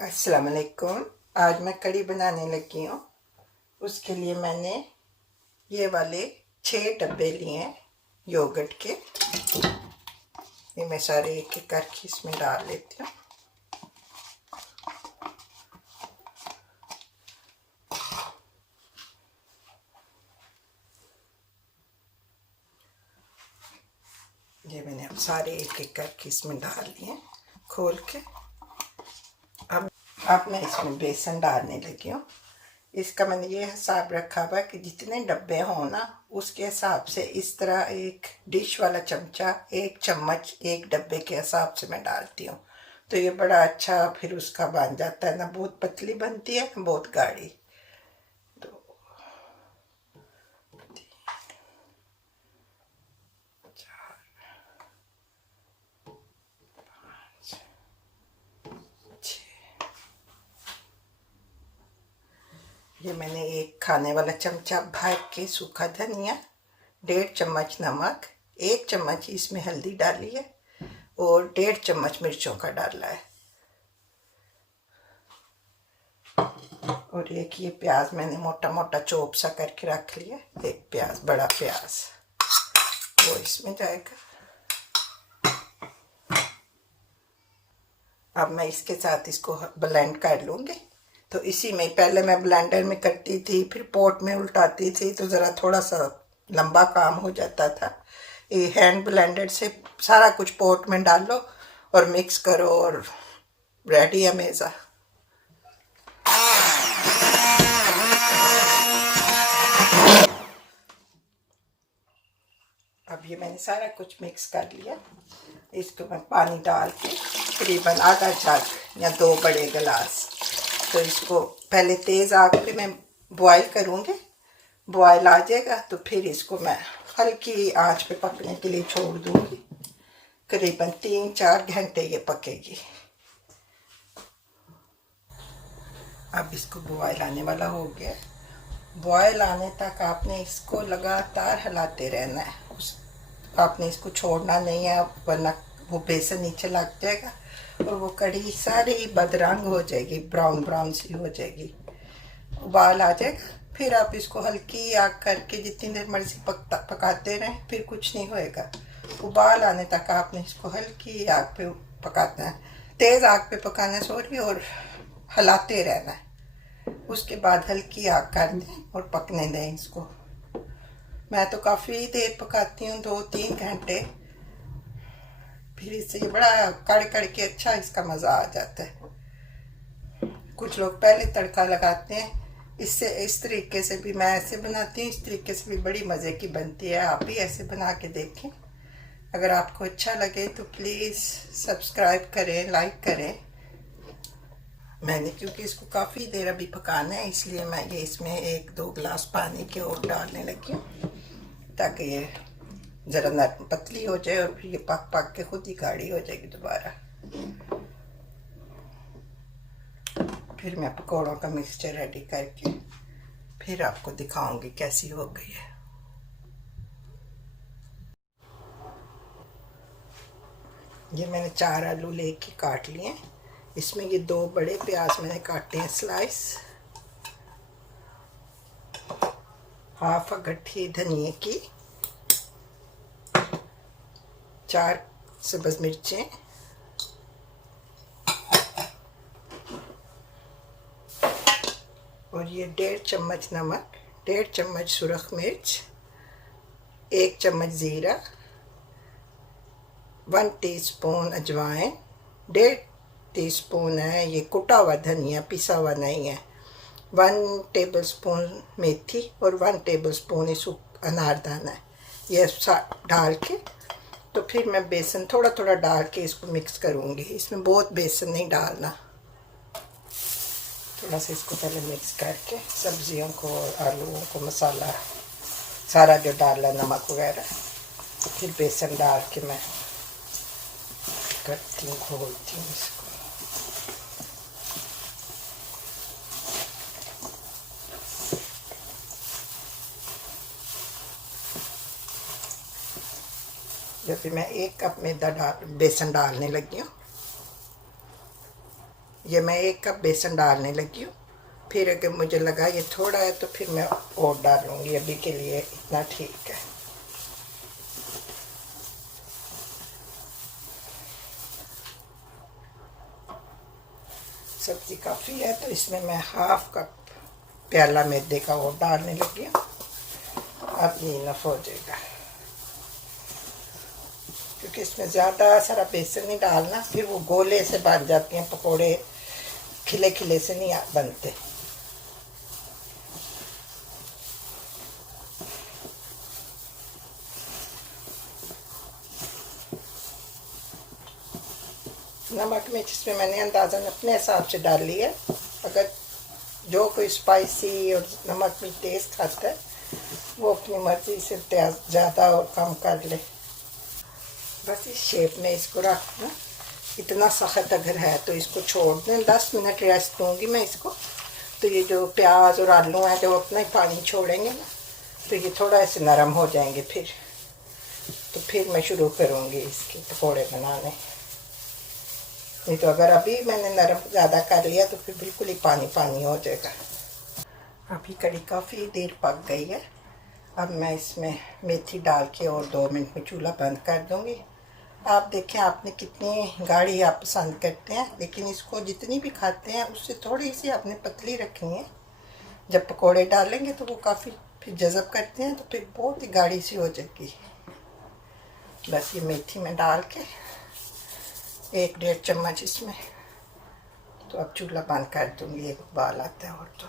अस्सलाम वालेकुम। आज मैं कढ़ी बनाने लगी हूँ। उसके लिए मैंने ये वाले 6 डब्बे लिए हैं योगर्ट के। ये मैं सारे एक एक करके इसमें डाल लेती हूँ। ये मैंने अब सारे एक एक करके इसमें डाल दिए खोल के। अब मैं इसमें बेसन डालने लगी हूँ। इसका मैंने ये हिसाब रखा हुआ कि जितने डब्बे हों ना उसके हिसाब से इस तरह एक डिश वाला चमचा, एक चम्मच एक डब्बे के हिसाब से मैं डालती हूँ। तो ये बड़ा अच्छा फिर उसका बन जाता है, ना बहुत पतली बनती है ना बहुत गाढ़ी। तो 4, 5, 6। ये मैंने एक खाने वाला चमचा भर के सूखा धनिया, 1.5 चम्मच नमक, 1 चम्मच इसमें हल्दी डाली है और 1.5 चम्मच मिर्चों का डाला है। और एक ये प्याज मैंने मोटा मोटा चॉप सा करके रख लिया, एक प्याज, बड़ा प्याज वो इसमें जाएगा। अब मैं इसके साथ इसको ब्लेंड कर लूँगी। तो इसी में पहले मैं ब्लेंडर में करती थी, फिर पॉट में उल्टाती थी, तो ज़रा थोड़ा सा लंबा काम हो जाता था। ये हैंड ब्लेंडर से सारा कुछ पॉट में डालो और मिक्स करो और रेडी है मेज़ा। अब ये मैंने सारा कुछ मिक्स कर लिया। इसको मैं पानी डाल के करीबन आधा जग या 2 बड़े गिलास, तो इसको पहले तेज़ आग पे मैं बॉईल करूँगी। बॉईल आ जाएगा तो फिर इसको मैं हल्की आंच पे पकने के लिए छोड़ दूँगी। करीबन 3-4 घंटे ये पकेगी। अब इसको बॉईल आने वाला हो गया। बॉयल आने तक आपने इसको लगातार हिलाते रहना है। आपने इसको छोड़ना नहीं है, वरना वो बेसन नीचे लग जाएगा और वो कढ़ी सारी बदरंग हो जाएगी, ब्राउन ब्राउन सी हो जाएगी। उबाल आ जाएगा, फिर आप इसको हल्की आग करके जितनी देर मर्जी पकाते रहें, फिर कुछ नहीं होएगा। उबाल आने तक आपने इसको हल्की आग पे पकाना है, तेज़ आग पे पकाना है सॉरी, और हिलाते रहना है। उसके बाद हल्की आग कर दें और पकने दें इसको। मैं तो काफ़ी देर पकाती हूँ, 2-3 घंटे। फिर इससे ये बड़ा कड़ कड़ के अच्छा इसका मज़ा आ जाता है। कुछ लोग पहले तड़का लगाते हैं, इससे इस तरीके से भी मैं ऐसे बनाती हूँ, इस तरीके से भी बड़ी मज़े की बनती है। आप भी ऐसे बना के देखें। अगर आपको अच्छा लगे तो प्लीज़ सब्सक्राइब करें, लाइक करें। मैंने क्योंकि इसको काफ़ी देर अभी पकाना है, इसलिए मैं ये इसमें 1-2 गिलास पानी के और डालने लगी हूँ, ताकि ये ज़रा नरम पतली हो जाए और फिर ये पक पक के खुद ही गाढ़ी हो जाएगी दोबारा। फिर मैं पकौड़ों का मिक्सचर रेडी करके फिर आपको दिखाऊंगी कैसी हो गई है। ये मैंने 4 आलू लेके काट लिए हैं। इसमें ये 2 बड़े प्याज मैंने काटे हैं स्लाइस, हाफ गट्ठी धनिए की, 4 सब्ज़ मिर्चें, और ये 1.5 चम्मच नमक, 1.5 चम्मच सुरख मिर्च, 1 चम्मच ज़ीरा, 1 टीस्पून अजवाइन, 1.5 टीस्पून है ये कुटा हुआ धनिया, पिसा हुआ नहीं है, 1 टेबलस्पून मेथी और 1 टेबलस्पून इस अनारदाना है। ये डाल के तो फिर मैं बेसन थोड़ा थोड़ा डाल के इसको मिक्स करूँगी। इसमें बहुत बेसन नहीं डालना, थोड़ा सा इसको पहले मिक्स करके सब्जियों को, आलूओं को, मसाला सारा जो डाला, नमक वगैरह, फिर बेसन डाल के मैं करती हूँ, घोलती हूँ इसको। जब मैं 1 कप मैदा बेसन डालने लगी हूँ। ये मैं 1 कप बेसन डालने लगी हूँ। फिर अगर मुझे लगा ये थोड़ा है तो फिर मैं और डालूँगी, अभी के लिए इतना ठीक है। सब्ज़ी काफ़ी है तो इसमें मैं 1/2 कप प्याला मैदे का और डालने लगी हूँ। अब ये इनफ हो जाएगा, क्योंकि इसमें ज़्यादा सारा बेसन नहीं डालना, फिर वो गोले से बन जाती हैं पकोड़े, खिले खिले से नहीं बनते। नमक मिर्च इसमें मैंने अंदाज़न अपने हिसाब से डाल ली है। अगर जो कोई स्पाइसी और नमक मिर्च तेज़ खाता है वो अपनी मर्ज़ी से ज़्यादा और कम कर ले। बस इस शेप में इसको रखना। इतना सख्त अगर है तो इसको छोड़ दें, 10 मिनट रेस्ट दूँगी मैं इसको। तो ये जो प्याज और आलू हैं जो अपना ही पानी छोड़ेंगे ना, तो ये थोड़ा ऐसे नरम हो जाएंगे। फिर मैं शुरू करूँगी इसके पकोड़े बनाने। नहीं तो अगर अभी मैंने नरम ज़्यादा कर लिया तो फिर बिल्कुल ही पानी पानी हो जाएगा। अभी कड़ी काफ़ी देर पक गई है। अब मैं इसमें मेथी डाल के और 2 मिनट में चूल्हा बंद कर दूँगी। आप देखें आपने कितनी गाढ़ी आप पसंद करते हैं, लेकिन इसको जितनी भी खाते हैं उससे थोड़ी सी आपने पतली रखनी है। जब पकोड़े डालेंगे तो वो काफ़ी फिर जज़ब करते हैं, तो फिर बहुत ही गाढ़ी सी हो जाएगी। बस ये मेथी में डाल के 1-1.5 चम्मच इसमें, तो अब चूल्हा बंद कर दूँगी। एक उबाल आता है और तो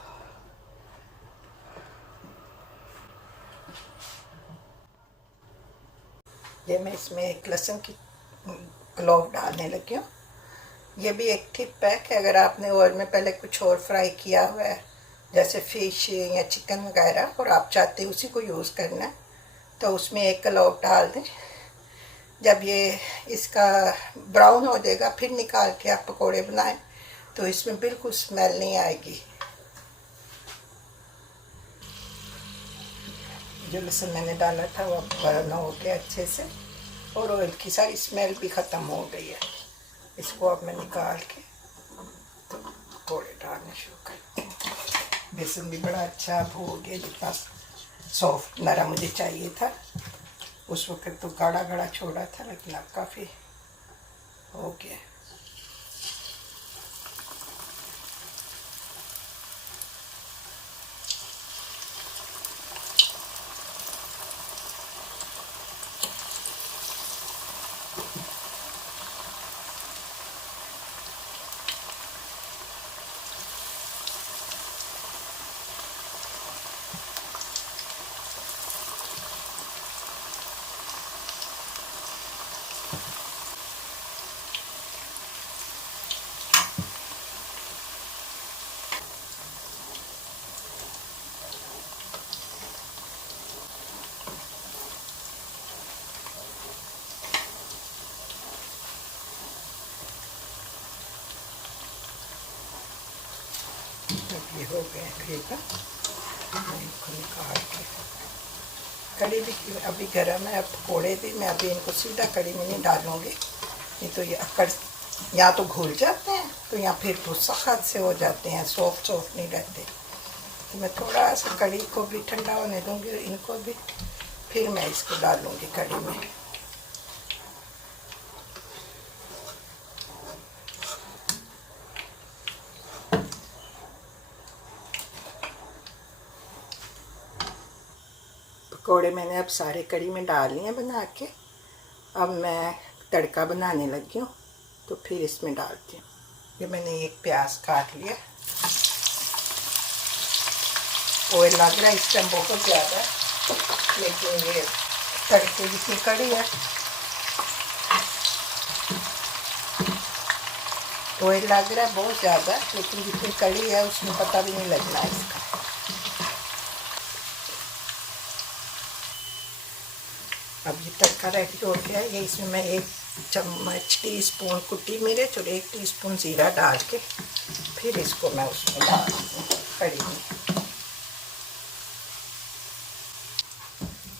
ये मैं इसमें एक लहसुन की क्लोव डालने लगी हूँ। ये भी एक टिप है कि अगर आपने ऑयल में पहले कुछ और फ्राई किया हुआ है, जैसे फ़िश या चिकन वगैरह, और आप चाहते हैं उसी को यूज़ करना है, तो उसमें 1 क्लोव डाल दें। जब ये इसका ब्राउन हो जाएगा फिर निकाल के आप पकोड़े बनाएं तो इसमें बिल्कुल स्मेल नहीं आएगी। जो लहसुन मैंने डाला था वो बर्न हो गया अच्छे से, और ऑयल की सारी स्मेल भी ख़त्म हो गई है। इसको अब मैं निकाल के तो पकोड़े डालने शुरू करती हूँ। बेसन भी बड़ा अच्छा हो गया, जितना सॉफ्ट नरम मुझे चाहिए था। उस वक्त तो गाढ़ा गाढ़ा छोड़ा था, लेकिन अब काफ़ी हो गया। ये हो गया करीबन, मैं इनको निकाल के, कड़ी भी अभी गर्म है। अब पकौड़े भी मैं अभी इनको सीधा कड़ी में नहीं डालूँगी, नहीं तो ये अकड़ या तो घुल जाते हैं तो या फिर तो सख्त से हो जाते हैं, सॉफ्ट सॉफ्ट नहीं रहते। तो मैं थोड़ा सा कड़ी को भी ठंडा होने दूँगी और इनको भी, फिर मैं इसको डालूँगी कड़ी में। पकौड़े मैंने अब सारे कड़ी में डाल लिए हैं बना के। अब मैं तड़का बनाने लगी हूँ, तो फिर इसमें डालती हूँ। ये मैंने एक प्याज काट लिया। ऑयल लग रहा है इस टाइम बहुत ज़्यादा, लेकिन ये तड़के जितनी कड़ी है, ऑयल लग रहा है बहुत ज़्यादा, लेकिन जितनी कड़ी है उसमें पता भी नहीं लगना है इसका। अब ये तड़का रेडी हो गया है। ये इसमें मैं 1 टीस्पून कुटी मिर्च और 1 टीस्पून ज़ीरा डाल के फिर इसको मैं उसमें डाल दूँ कड़ी में।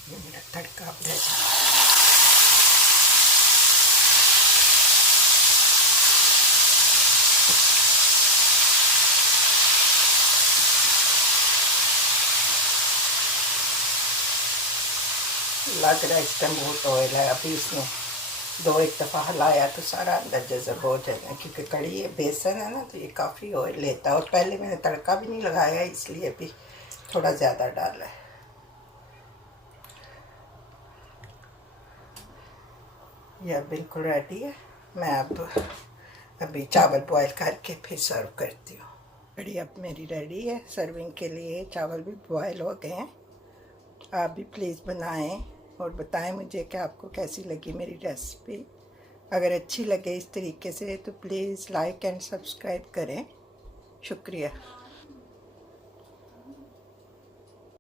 ये मेरा तड़का रेडी। लग रहा है इस टाइम बहुत ऑयल है। अभी इसमें दो एक दफ़ा हिलाया तो सारा अंदर जज़ब हो जाएगा, क्योंकि कड़ी है, बेसन है ना, तो ये काफ़ी ऑयल लेता है। और पहले मैंने तड़का भी नहीं लगाया, इसलिए भी थोड़ा ज़्यादा डाला है। यह बिल्कुल रेडी है। मैं अब अभी चावल बॉईल करके फिर सर्व करती हूँ। कड़ी अब मेरी रेडी है सर्विंग के लिए। चावल भी बॉयल हो गए हैं। आप भी प्लीज़ बनाएं और बताएं मुझे कि आपको कैसी लगी मेरी रेसिपी। अगर अच्छी लगे इस तरीके से तो प्लीज़ लाइक एंड सब्सक्राइब करें। शुक्रिया।